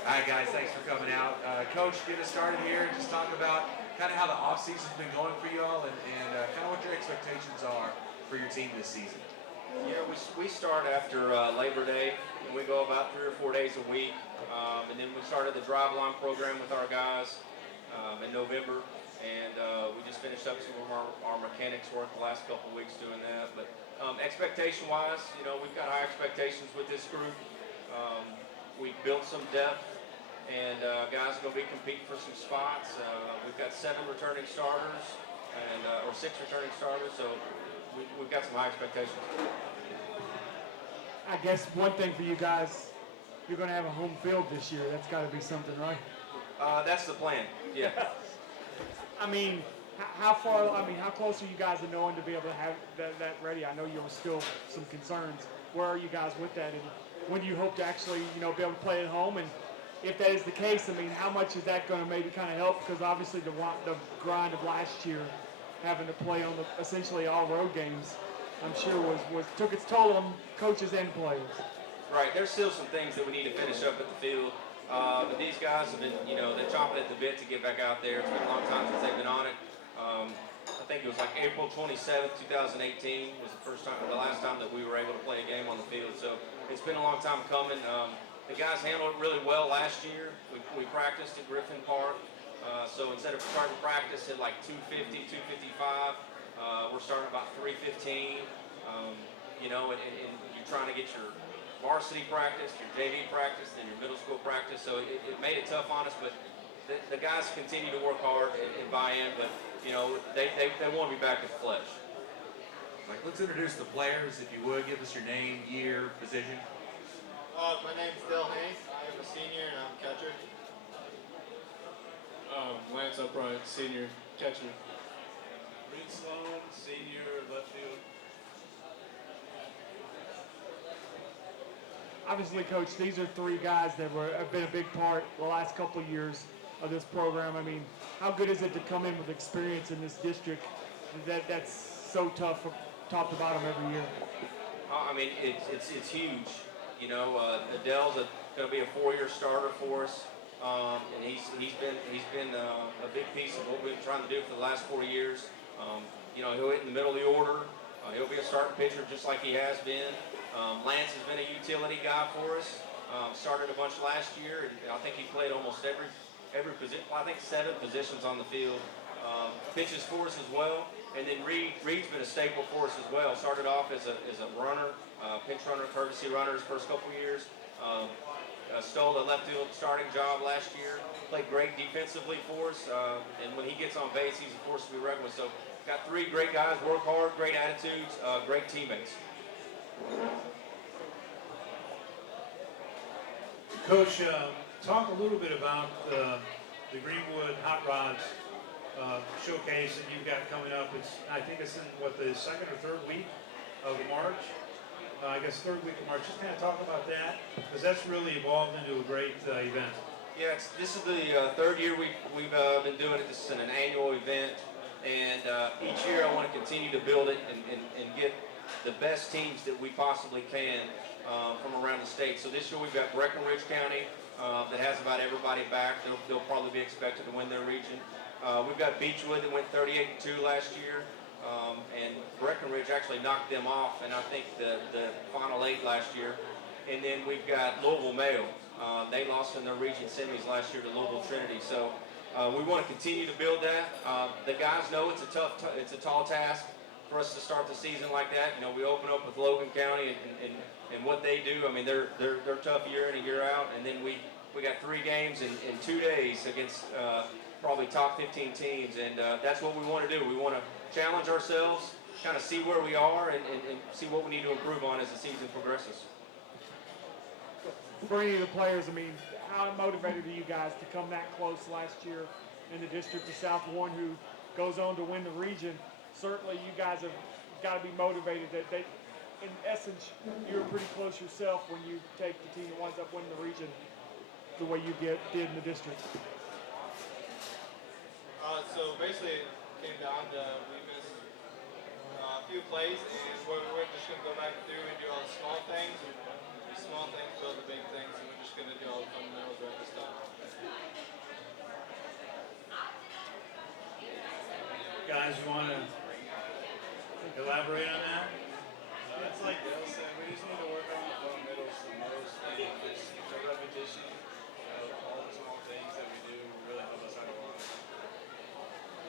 All right, guys, thanks for coming out. Coach, get us started here and just talk about kind of how the offseason's been going for you all and kind of what your expectations are for your team this season. Yeah, we start after Labor Day, and we go about 3 or 4 days a week. And then we started the drive line program with our guys in November, and we just finished up some of our mechanics work the last couple of weeks doing that. But expectation-wise, we've got high expectations with this group. Um, we built some depth, and guys are going to be competing for some spots. We've got 7 returning starters, and or 6 returning starters, so we've got some high expectations. I guess one thing for you guys, you're going to have a home field this year. That's got to be something, right? That's the plan. Yeah. I mean, how far? I mean, how close are you guys to knowing to be able to have that ready? I know you were still some concerns. Where are you guys with that? And when do you hope to actually, be able to play at home? And if that is the case, I mean, how much is that going to maybe kind of help? Because obviously the grind of last year, having to play on essentially all road games, I'm sure was took its toll on coaches and players. Right. There's still some things that we need to finish up at the field. But these guys have been, they're chomping at the bit to get back out there. It's been a long time since they've been on it. I think it was like April 27th, 2018 was the last time that we were able to play a game on the field. So it's been a long time coming. The guys handled it really well last year. We practiced at Griffin Park. So instead of starting practice at like 2:50, 2:55, we're starting about 3:15. And you're trying to get your varsity practice, your JV practice, then your middle school practice. So it made it tough on us, but the guys continue to work hard and buy in. But they want to be back in the flesh. Like, let's introduce the players, if you would. Give us your name, year, position. My name's Dill Hayes. I am a senior and I'm a catcher. Lance Upright, senior catcher. Reed Sloan, senior left field. Obviously, Coach, these are 3 guys that have been a big part the last couple of years of this program. I mean, how good is it to come in with experience in this district that's so tough from top to bottom every year? I mean, it's huge. Adele's going to be a 4-year starter for us, and he's been a big piece of what we've been trying to do for the last 4 years. He'll hit in the middle of the order. He'll be a starting pitcher just like he has been. Lance has been a utility guy for us. Started a bunch last year, and I think he played almost every position. I think 7 positions on the field. Pitches for us as well. And then Reed's been a staple for us as well. Started off as a runner, pinch runner, courtesy runner his first couple years. Stole the left field starting job last year. Played great defensively for us. And when he gets on base, he's a force to be reckoned with. So got 3 great guys, work hard, great attitudes, great teammates. Coach, talk a little bit about the Greenwood Hot Rods showcase that you've got coming up. I think it's in the 2nd or 3rd week of March. I guess 3rd week of March. Just kind of talk about that, because that's really evolved into a great event. Yeah, this is the 3rd year we've been doing it. This is an annual event, and each year I want to continue to build it and get the best teams that we possibly can from around the state. So this year we've got Breckenridge County that has about everybody back. They'll probably be expected to win their region. We've got Beechwood that went 38-2 last year, and Breckenridge actually knocked them off, and I think the final 8 last year. And then we've got Louisville Mayo. They lost in their region semis last year to Louisville Trinity. So we want to continue to build that. The guys know it's a tall task for us to start the season like that. We open up with Logan County and what they do. I mean, they're tough year in and year out, and then we got 3 games in 2 days against probably top 15 teams, and that's what we want to do. We want to challenge ourselves, kind of see where we are, and see what we need to improve on as the season progresses. For any of the players, I mean, how motivated are you guys to come that close last year in the district to South Warren, who goes on to win the region? Certainly, you guys have got to be motivated. That in essence, you're pretty close yourself when you take the team that winds up winning the region the way you did in the district. So basically, it came down to we missed a few plays, and we're just going to go back and do all the small things. The small things build the big things, and we're just going to do all the fundamentals right this Guys, you want to elaborate on that? It's like Dale said, we just need to work on the fundamentals the most, and just the repetition of all the small things that we do really help us out a lot.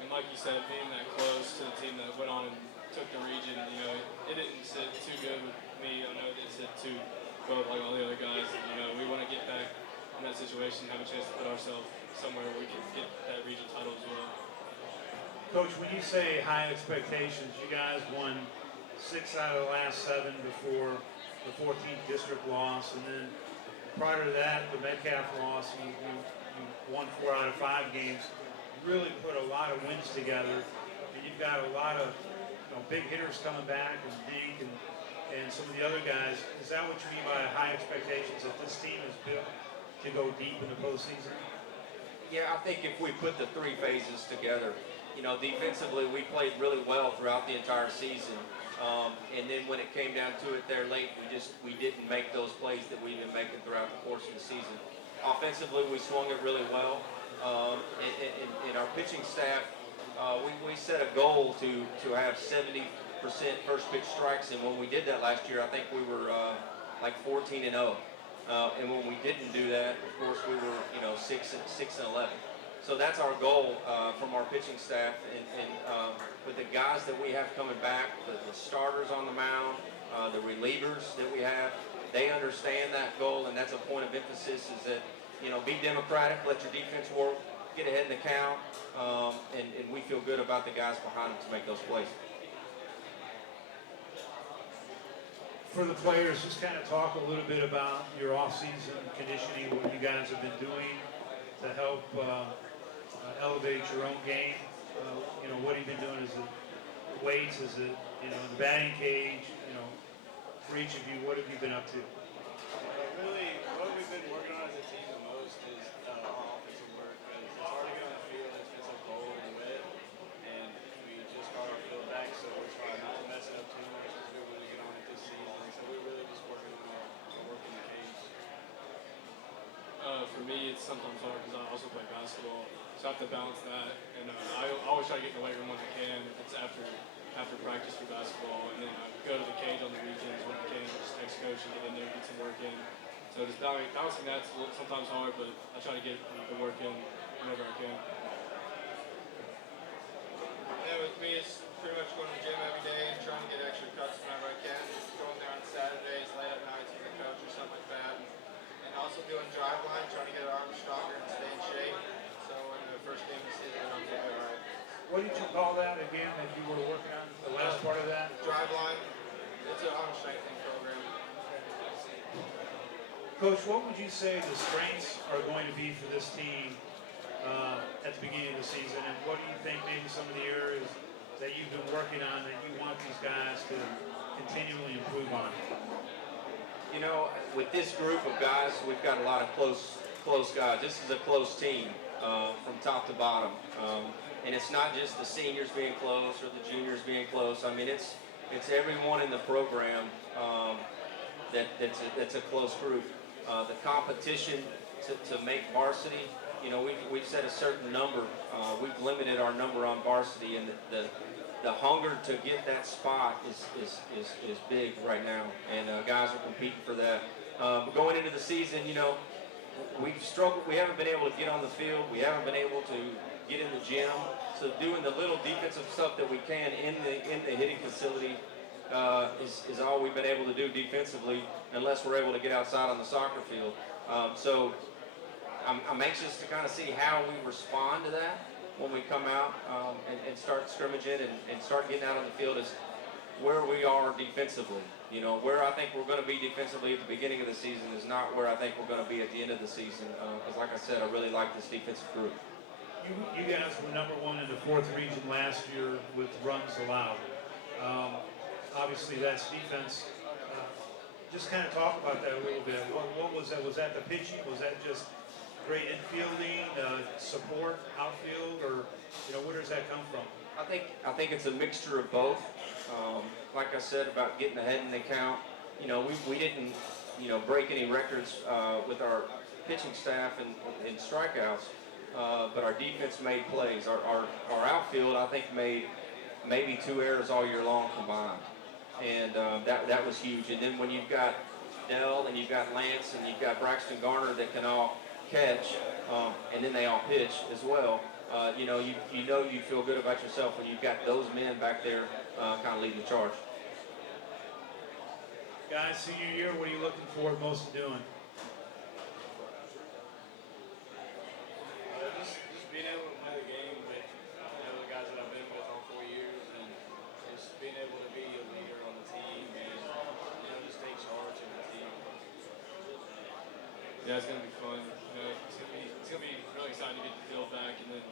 And like you said, being that close to the team that went on and took the region, it didn't sit too good with me. I know it didn't sit too well like all the other guys. We want to get back in that situation, have a chance to put ourselves somewhere where we can get that region title as well. Coach, when you say high expectations, you guys won 6 out of the last 7 before the 14th district loss, and then prior to that, the Metcalf loss, you won 4 out of 5 games. You really put a lot of wins together, and you've got a lot of big hitters coming back, and Dink and some of the other guys. Is that what you mean by high expectations, that this team is built to go deep in the postseason? Yeah, I think if we put the 3 phases together, defensively we played really well throughout the entire season. And then when it came down to it there late, we didn't make those plays that we've been making throughout the course of the season. Offensively, we swung it really well. In our pitching staff, we set a goal to have 70% first pitch strikes, and when we did that last year, I think we were like 14-0. And when we didn't do that, of course, we were 6-11. So that's our goal from our pitching staff, and with the guys that we have coming back, the starters on the mound, the relievers that we have, they understand that goal, and that's a point of emphasis. Is that be democratic, let your defense work, get ahead in the count, and we feel good about the guys behind them to make those plays. For the players, just kind of talk a little bit about your off-season conditioning, what you guys have been doing to help elevate your own game. What have you been doing? Is it weights? Is it, in the batting cage? For each of you, what have you been up to? Really, what we've been working on as a team the most is our offensive work, because it's hard to get on the field. It's been so cold and wet, and we just got our field back, so we're trying not to mess it up too much because we really get on it this season. So we're really just working on our work in the cage. For me, it's sometimes hard because I also play basketball, so I have to balance that. And I always try to get in the weight room when I can. If it's after practice for basketball, and then I go to the cage on the weekends when I can. Just text coach and get in there, get some work in. So just balancing that's sometimes hard, but I try to get the work in whenever I can. Yeah, with me, it's pretty much going to the gym every day and trying to get extra cuts whenever I can. Going there on Saturdays, late at nights with the coach or something like that. And also doing drive line, trying to get our arms stronger and stay in shape. So in the first game of the season, I'm doing all right. What did you call that again that you were working on, the last part of that? Drive line, it's an arm strengthening program. Coach, what would you say the strengths are going to be for this team at the beginning of the season, and what do you think maybe some of the areas that you've been working on that you want these guys to continually improve on? With this group of guys, we've got a lot of close guys. This is a close team from top to bottom. And it's not just the seniors being close or the juniors being close. I mean, it's everyone in the program that's a close group. The competition to make varsity, we've set a certain number. We've limited our number on varsity, and the hunger to get that spot is big right now, and guys are competing for that. But going into the season, we've struggled. We haven't been able to get on the field. We haven't been able to get in the gym. So doing the little defensive stuff that we can in the hitting facility is all we've been able to do defensively, unless we're able to get outside on the soccer field. So I'm anxious to kind of see how we respond to that when we come out and start scrimmaging and start getting out on the field, is where we are defensively. Where I think we're going to be defensively at the beginning of the season is not where I think we're going to be at the end of the season. Because like I said, I really like this defensive group. You guys were number 1 in the 4th region last year with runs allowed. Obviously, that's defense. Just kind of talk about that a little bit. What was that? Was that the pitching? Was that just great infielding, support, outfield, or where does that come from? I think it's a mixture of both. Like I said about getting ahead in the count, we didn't break any records with our pitching staff and strikeouts. but our defense made plays. Our outfield, I think, made maybe 2 errors all year long combined, and that was huge. And then when you've got Dell and you've got Lance and you've got Braxton Garner that can all catch, and then they all pitch as well. You know you feel good about yourself when you've got those men back there kind of leading the charge. Guys, senior year, what are you looking forward most to doing? Just being able to play the game with the guys that I've been with all 4 years, and just being able to be a leader on the team and just take charge of the team. Yeah, it's gonna be fun. It's gonna be really exciting to get the field back, and then,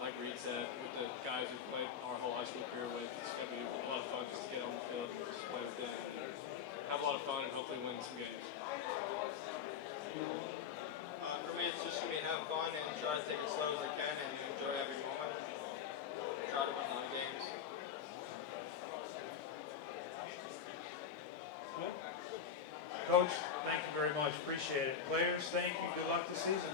like Reed said, with the guys we've played our whole high school career with, it's gonna be a lot of fun just to get on the field and just play with them, and have a lot of fun, and hopefully win some games. For me, it's just going to be have fun and try to take it slow as I can and enjoy every moment. Try to win a lot of games. Coach, thank you very much. Appreciate it. Players, thank you. Good luck this season.